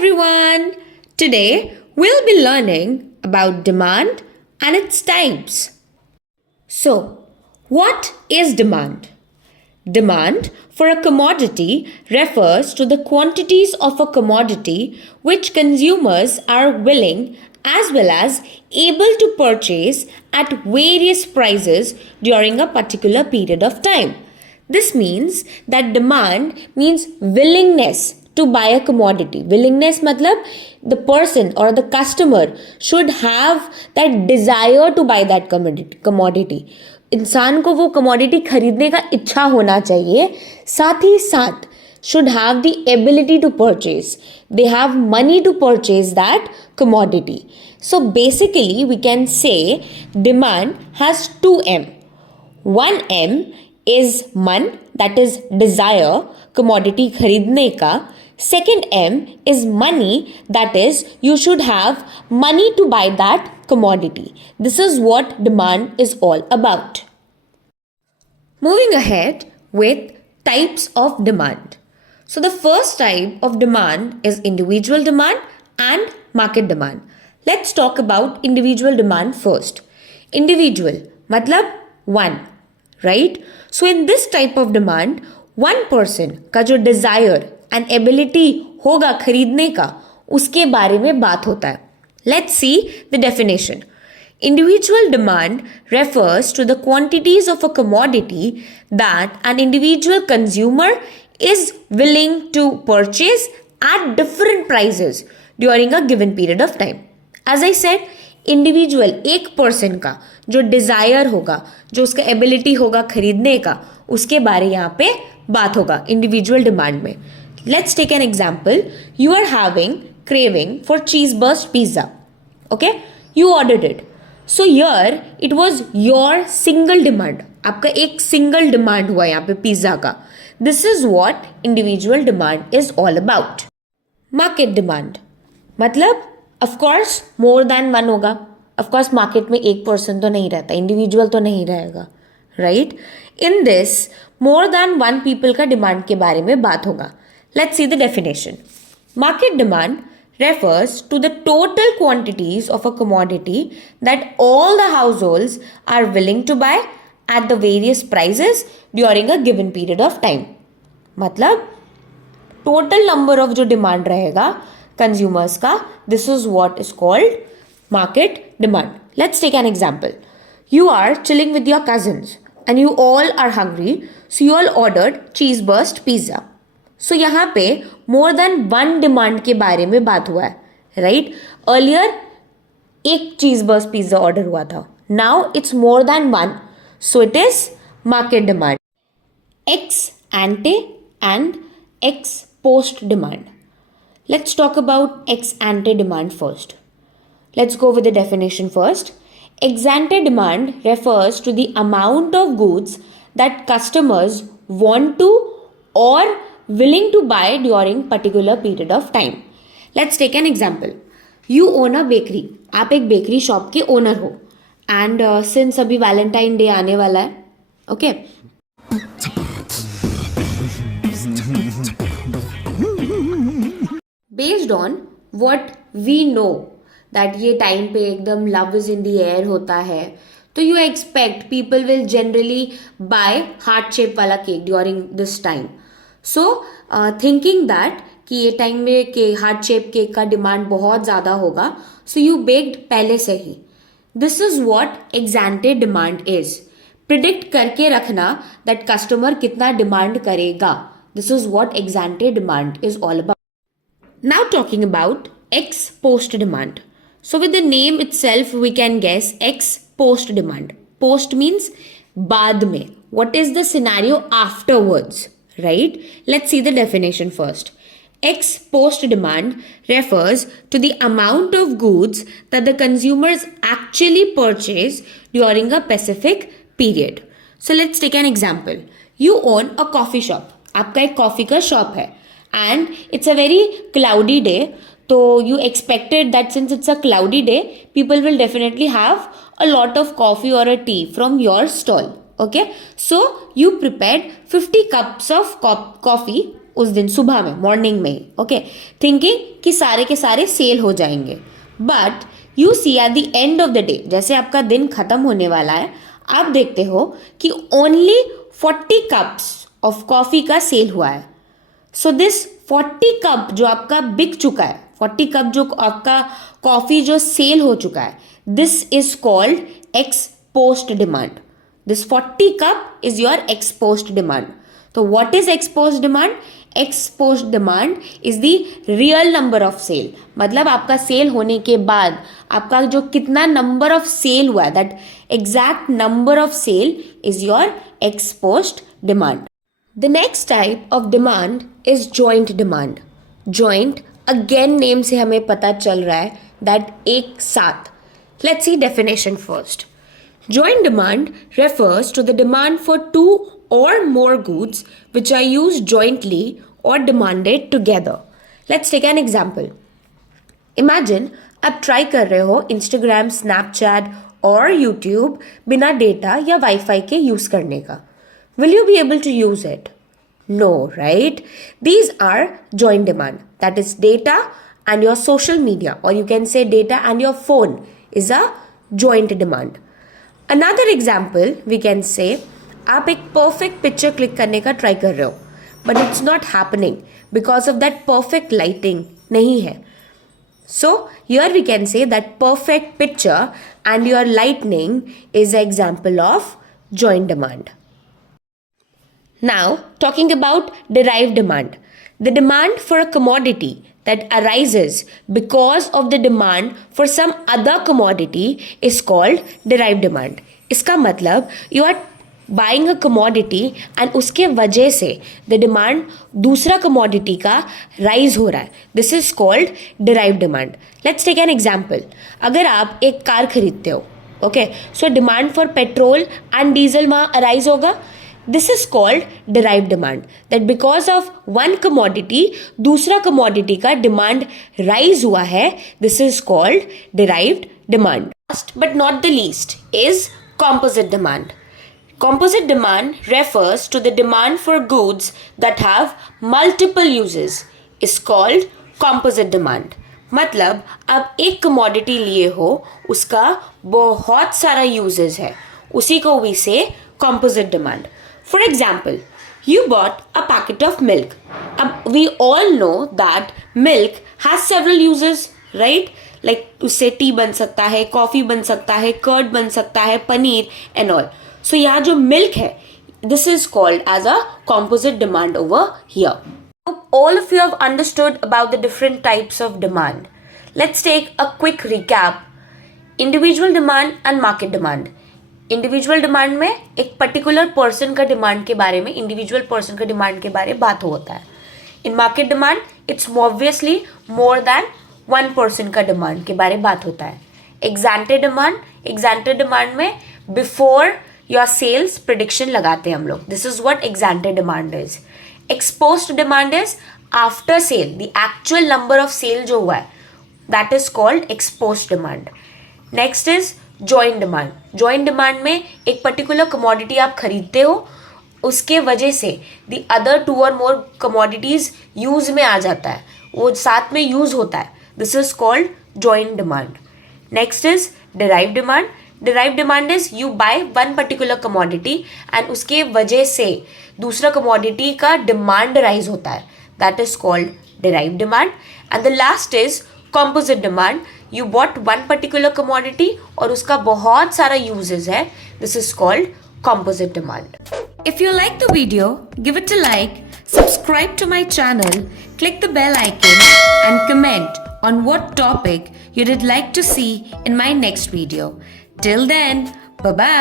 everyone! Today we'll be learning about demand and its types. So, what is demand? Demand for a commodity refers to the quantities of a commodity which consumers are willing as well as able to purchase at various prices during a particular period of time. This means that demand means willingness to buy a commodity. Willingness matlab the person or the customer should have that desire to buy that commodity. इंसान को वो commodity खरीदने का इच्छा होना चाहिए, साथ ही साथ should have the ability to purchase. They have money to purchase that commodity. So basically we can say demand has two M. One M is man, that is desire, commodity खरीदने का. Second M is money, that is you should have money to buy that commodity. This is what demand is all about. Moving ahead with types of demand. So the first type of demand is individual demand and market demand. Let's talk about individual demand first. Individual matlab one, right? So in this type of demand, one person का जो desire and ability होगा खरीदने का, उसके बारे में बात होता है. Let's see the definition. Individual demand refers to the quantities of a commodity that an individual consumer is willing to purchase at different prices during a given period of time. As I said, individual एक person का जो desire होगा, जो उसका ability होगा खरीदने का, उसके बारे यहाँ पे बात होगा individual demand में. Let's take an example. You are having craving for cheese burst pizza. Okay? You ordered it. So here it was your single demand. आपका एक single demand हुआ यहाँ पे पिज्जा का. This is what individual demand is all about. Market demand मतलब of course more than one होगा. Of course market में एक person तो नहीं रहता, individual तो नहीं रहेगा, right? In this more than one people का demand के बारे में बात होगा. Let's see the definition. Market demand refers to the total quantities of a commodity that all the households are willing to buy at the various prices during a given period of time. मतलब total number of जो demand रहेगा consumers का, this is what is called market demand. Let's take an example. You are chilling with your cousins and you all are hungry, so you all ordered cheese burst pizza. So यहाँ पे more than one demand के बारे में बात हुआ है, right? Earlier एक cheese burst pizza order हुआ था. Now it's more than one, so it is market demand. Ex ante and ex post demand. Let's talk about ex ante demand first. Let's go with the definition first. Ex ante demand refers to the amount of goods that customers want to or willing to buy during particular period of time. Let's take an example. You own a bakery. आप एक bakery shop के owner हो. And since अभी Valentine Day आने वाला है, okay? Based on what we know that ये time पे एकदम love is in the air होता है, तो you expect people will generally buy heart shape वाला cake during this time. So thinking that कि ये टाइम में के हार्ट शेप केक का डिमांड बहुत ज़्यादा होगा, सो यू बेक्ड पहले से ही. This is what ex ante demand is. Predict करके रखना दैट कस्टमर कितना डिमांड करेगा. This is what ex ante demand is all about. Now talking about ex post demand. So with the name itself we can guess ex post demand. Post means बाद में. What is the scenario afterwards, right? Let's see the definition first. Ex post demand refers to the amount of goods that the consumers actually purchase during a specific period. So let's take an example. You own a coffee shop. आपका एक coffee का shop है and it's a very cloudy day. So you expected that since it's a cloudy day, people will definitely have a lot of coffee or a tea from your stall. Okay, so you prepared 50 cups of coffee उस दिन सुबह में, morning में, okay, thinking कि सारे के सारे sell हो जाएंगे. But you see at the end of the day, जैसे आपका दिन खत्म होने वाला है, आप देखते हो कि ओनली 40 कप्स ऑफ कॉफी का सेल हुआ है. सो दिस 40 कप जो आपका बिक चुका है, 40 कप जो आपका कॉफी जो सेल हो चुका है, this is called ex post demand. This 40 cup is your exposed demand. So what is exposed demand? Exposed demand is the real number of sale. मतलब आपका सेल होने के बाद आपका जो कितना नंबर ऑफ सेल हुआ है, that exact number of sell is your exposed demand. The next type of demand is joint demand. Joint again name से हमें पता चल रहा है दैट एक साथ. Let's see definition first. Joint demand refers to the demand for two or more goods which are used jointly or demanded together. Let's take an example. Imagine आप try कर रहे हो Instagram, Snapchat और YouTube बिना data या wifi के use करने का. Will you be able to use it? No, right? These are joint demand. That is data and your social media, or you can say data and your phone is a joint demand. Another example we can say, आप एक perfect picture click करने का try कर रहे हो, but it's not happening because of that perfect lighting नहीं है. So here we can say that perfect picture and your lighting is an example of joint demand. Now talking about derived demand, the demand for a commodity that arises because of the demand for some other commodity is called derived demand. इसका मतलब you are buying a commodity and उसके वजह से the demand दूसरा commodity का rise हो रहा है. This is called derived demand. Let's take an example. अगर आप एक कार खरीदते हो, okay, so demand for petrol and diesel वहाँ arise होगा. This is called derived demand. That because of one commodity, दूसरा commodity का demand rise हुआ है. This is called derived demand. Last but not the least is composite demand. Composite demand refers to the demand for goods that have multiple uses. Is called composite demand. मतलब आप एक commodity लिए हो, उसका बहुत सारा uses है, उसी को we say composite demand. For example, you bought a packet of milk. We all know that milk has several uses, right? Like उससे टी बन सकता है, कॉफी बन सकता है, कर्ड बन सकता है, पनीर and all. So यहाँ जो milk है, this is called as a composite demand over here. All of you have understood about the different types of demand. Let's take a quick recap. Individual demand and market demand. Individual demand में एक particular person का demand के बारे में, individual person का demand के बारे में बात होता है. In market demand it's obviously more than one person का डिमांड के बारे में बात होता है. एग्जैंटे डिमांड में बिफोर योर सेल्स प्रिडिक्शन लगाते हैं हम लोग. This is what ex ante demand is. Ex post demand is after sale, the actual number of sale जो हुआ है, that is called ex post demand. Next is joint demand. Joint demand में एक particular commodity आप खरीदते हो, उसके वजह से द अदर टू और मोर कमोडिटीज यूज में आ जाता है, वो साथ में यूज होता है. This is called joint demand. Next is derive demand. Derive demand is you by one particular commodity and उसके वजह से दूसरा कमोडिटी का डिमांड राइज होता है, that is called derive demand. And the last is composite demand. You bought one particular commodity और उसका बहुत सारा uses है. This is called composite demand. If you like the video, give it a like, subscribe to my channel, click the bell icon and comment on what topic you would like to see in my next video. Till then, bye-bye.